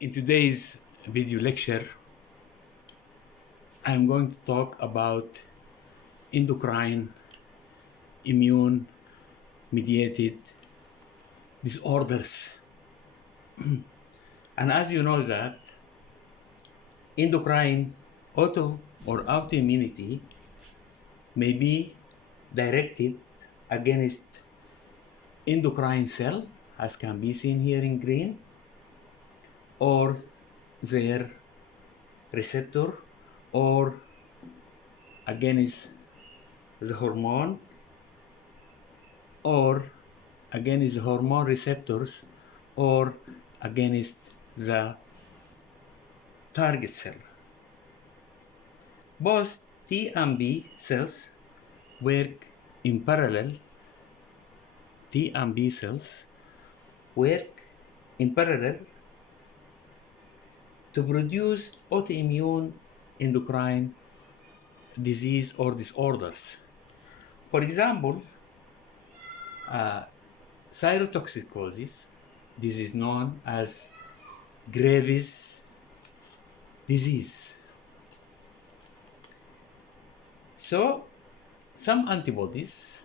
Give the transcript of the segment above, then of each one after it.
In today's video lecture, I'm going to talk about endocrine immune mediated disorders. And as you know that endocrine autoimmunity may be directed against endocrine cell, as can be seen here in green, or their receptor, or against the hormone, or against the hormone receptors, or against the target cell. Both T and B cells work in parallel. T and B cells work in parallel to produce autoimmune endocrine disease or disorders. For example, thyrotoxicosis, this is known as Graves' disease. So, some antibodies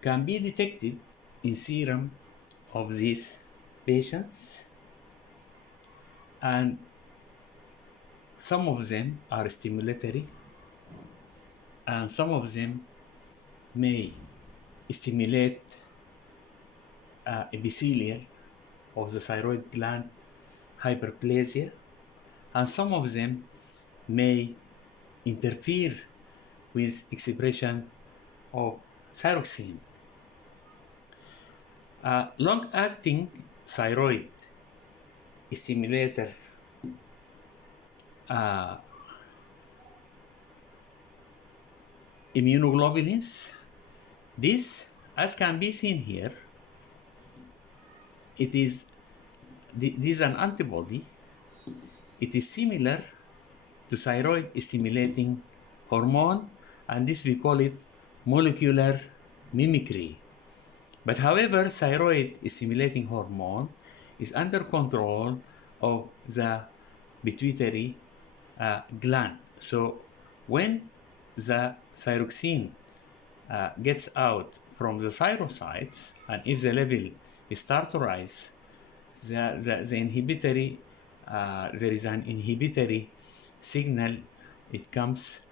can be detected in serum of these patients, and some of them are stimulatory, and some of them may stimulate epithelial of the thyroid gland hyperplasia, and some of them may interfere with expression of thyroxine. Long-acting thyroid stimulator immunoglobulins. This, as can be seen here, this is an antibody. It is similar to thyroid stimulating hormone, and this we call it molecular mimicry. But however, thyroid stimulating hormone is under control of the pituitary gland. So when the thyroxine gets out from the thyrocytes, and if the level starts to rise, the inhibitory, there is an inhibitory signal. It comes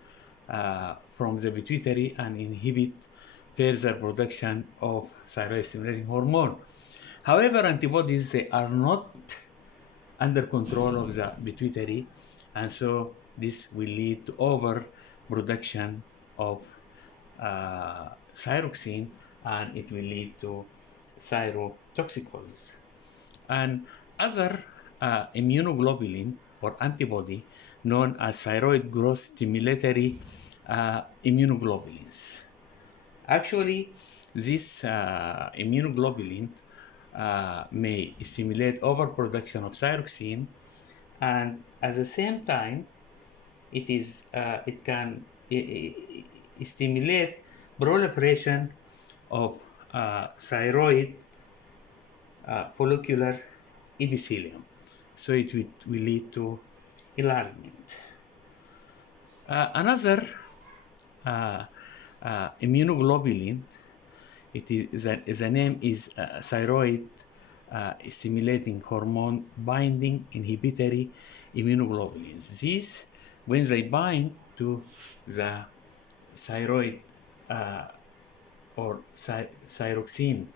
from the pituitary and inhibit further production of thyroid stimulating hormone. However, antibodies, they are not under control of the pituitary, and so this will lead to overproduction of thyroxine, and it will lead to thyrotoxicosis. And other immunoglobulin or antibody known as thyroid growth stimulatory immunoglobulins. Actually, this immunoglobulin may stimulate overproduction of thyroxine, and at the same time, it can stimulate proliferation of thyroid follicular epithelium. So it will lead to enlargement. Another immunoglobulin, the name is thyroid stimulating hormone binding inhibitory immunoglobulins. These, when they bind to the thyroid or thyroxine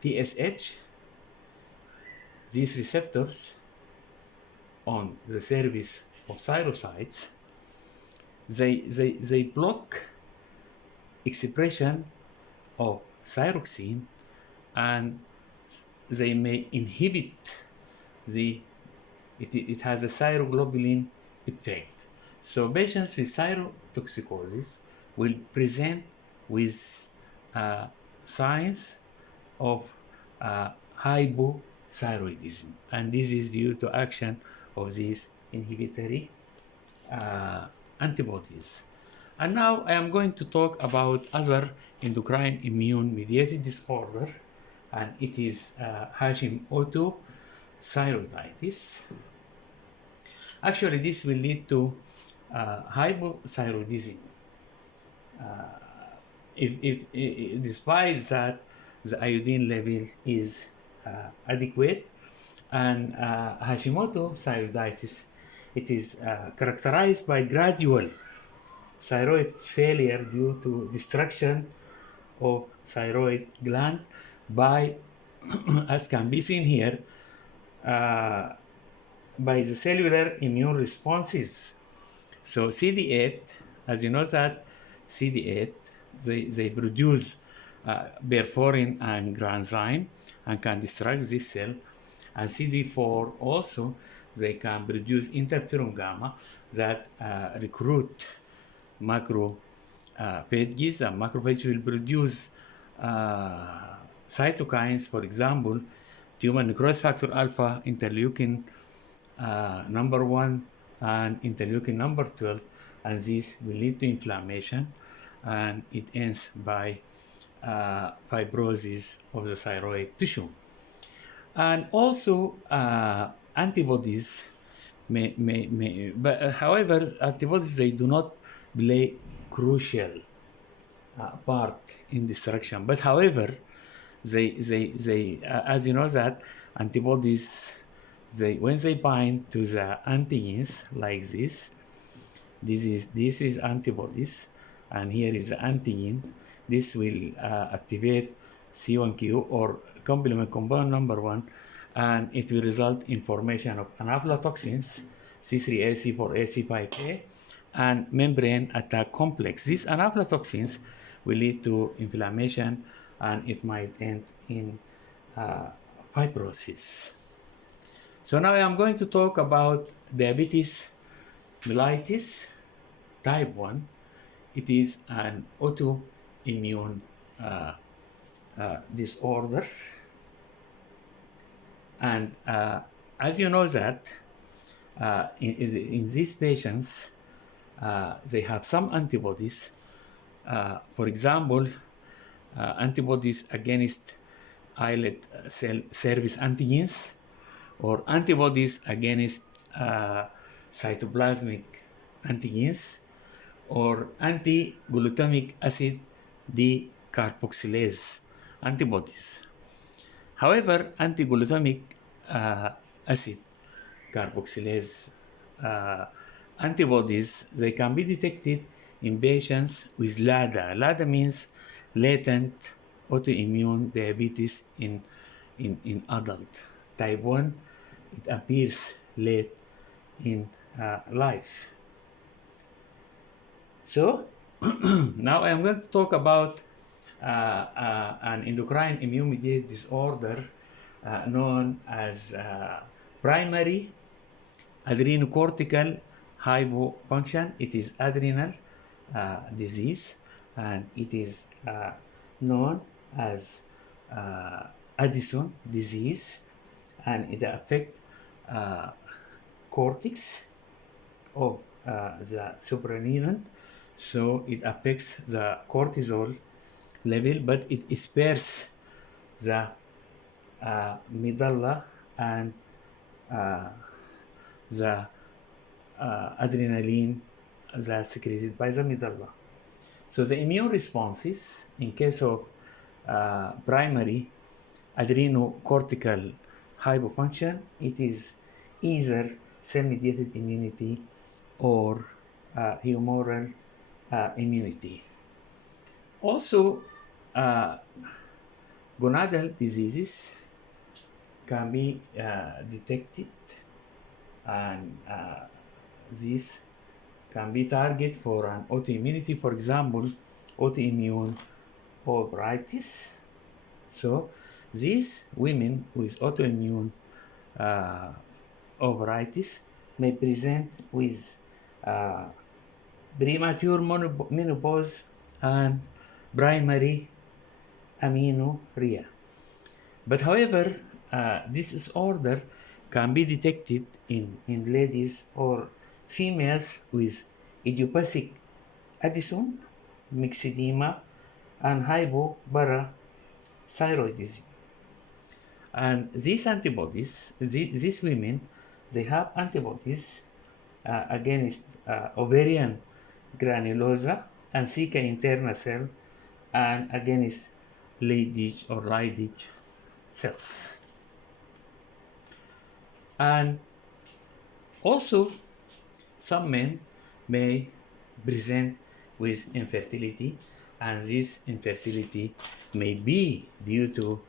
TSH, these receptors on the surface of thyrocytes, they block expression of thyroxine, and they may inhibit it has a thyroglobulin effect. So patients with thyrotoxicosis will present with signs of hypothyroidism, and this is due to action of these inhibitory antibodies. And now I am going to talk about other endocrine immune mediated disorder, and it is Hashimoto thyroiditis. Actually, this will lead to hypothyroidism. Despite that the iodine level is adequate, and Hashimoto thyroiditis, it is characterized by gradual thyroid failure due to destruction of thyroid gland by, as can be seen here, by the cellular immune responses. So CD8, as you know that CD8, they produce perforin and granzyme and can destruct this cell. And CD4 also, they can produce interferon gamma that recruit macrophages, and macrophages will produce cytokines, for example, tumor necrosis factor alpha, interleukin number 1 and interleukin number 12, and this will lead to inflammation, and it ends by fibrosis of the thyroid tissue. And also antibodies but however, antibodies, they do not play crucial part in destruction. But however, they as you know that antibodies, when they bind to the antigens like this is antibodies, and here is the antigen. This will activate C1q, or complement compound number 1, and it will result in formation of anaphylotoxins C3A, C4A, C5A, and membrane attack complex. These anaphylotoxins will lead to inflammation, and it might end in fibrosis. So now I am going to talk about diabetes mellitus type 1. It is an autoimmune disorder, and as you know that in these patients, they have some antibodies, for example, antibodies against islet cell surface antigens, or antibodies against cytoplasmic antigens, or anti-glutamic acid decarboxylase antibodies. However, anti-glutamic acid carboxylase antibodies, they can be detected in patients with LADA. LADA means latent autoimmune diabetes in adult. Type 1, it appears late in life. So now I am going to talk about an endocrine immune mediated disorder known as primary adrenocortical hypofunction. It is adrenal disease, and it is known as Addison disease, and it affects cortex of the suprarenal. So it affects the cortisol level, but it spares the medulla and the adrenaline that's secreted by the medulla. So the immune responses in case of primary adrenocortical hypofunction, it is either cell-mediated immunity or humoral immunity. Also, gonadal diseases can be detected, and this can be target for an autoimmunity, for example, autoimmune arthritis. So these women with autoimmune arthritis may present with premature menopause and primary amenorrhea. But however, this disorder can be detected in ladies or females with idiopathic Addison, myxedema, and hypoparathyroidism. And these antibodies, these women, they have antibodies against ovarian granulosa and Zika internal cell and against Leydig or Leydig cells. And also, some men may present with infertility, and this infertility may be due to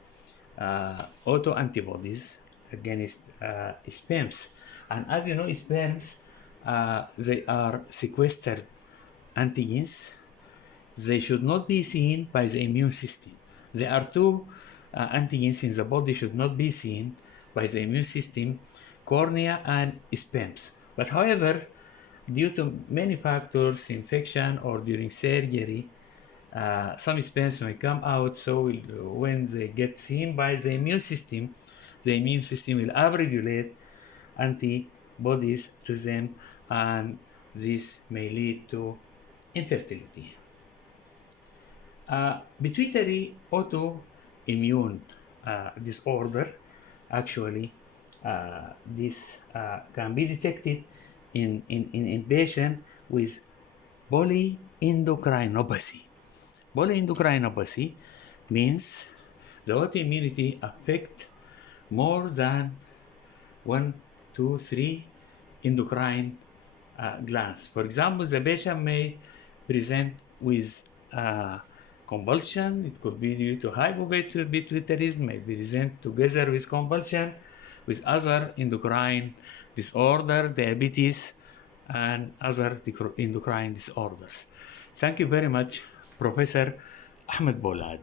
autoantibodies against sperms. And as you know, sperms, they are sequestered antigens. They should not be seen by the immune system. There are two antigens in the body should not be seen by the immune system, cornea and sperms. But however, due to many factors, infection or during surgery, some sperms may come out. So when they get seen by the immune system will upregulate antibodies to them, and this may lead to infertility. Pituitary autoimmune disorder, actually, this can be detected in patient with polyendocrinopathy. Polyendocrinopathy means the autoimmunity affect more than 1, 2, 3 endocrine glands. For example, the patient may present with convulsion. It could be due to hypopituitarism, may present together with convulsion, with other endocrine disorder, diabetes, and other endocrine disorders. Thank you very much, Professor Ahmed Bolad.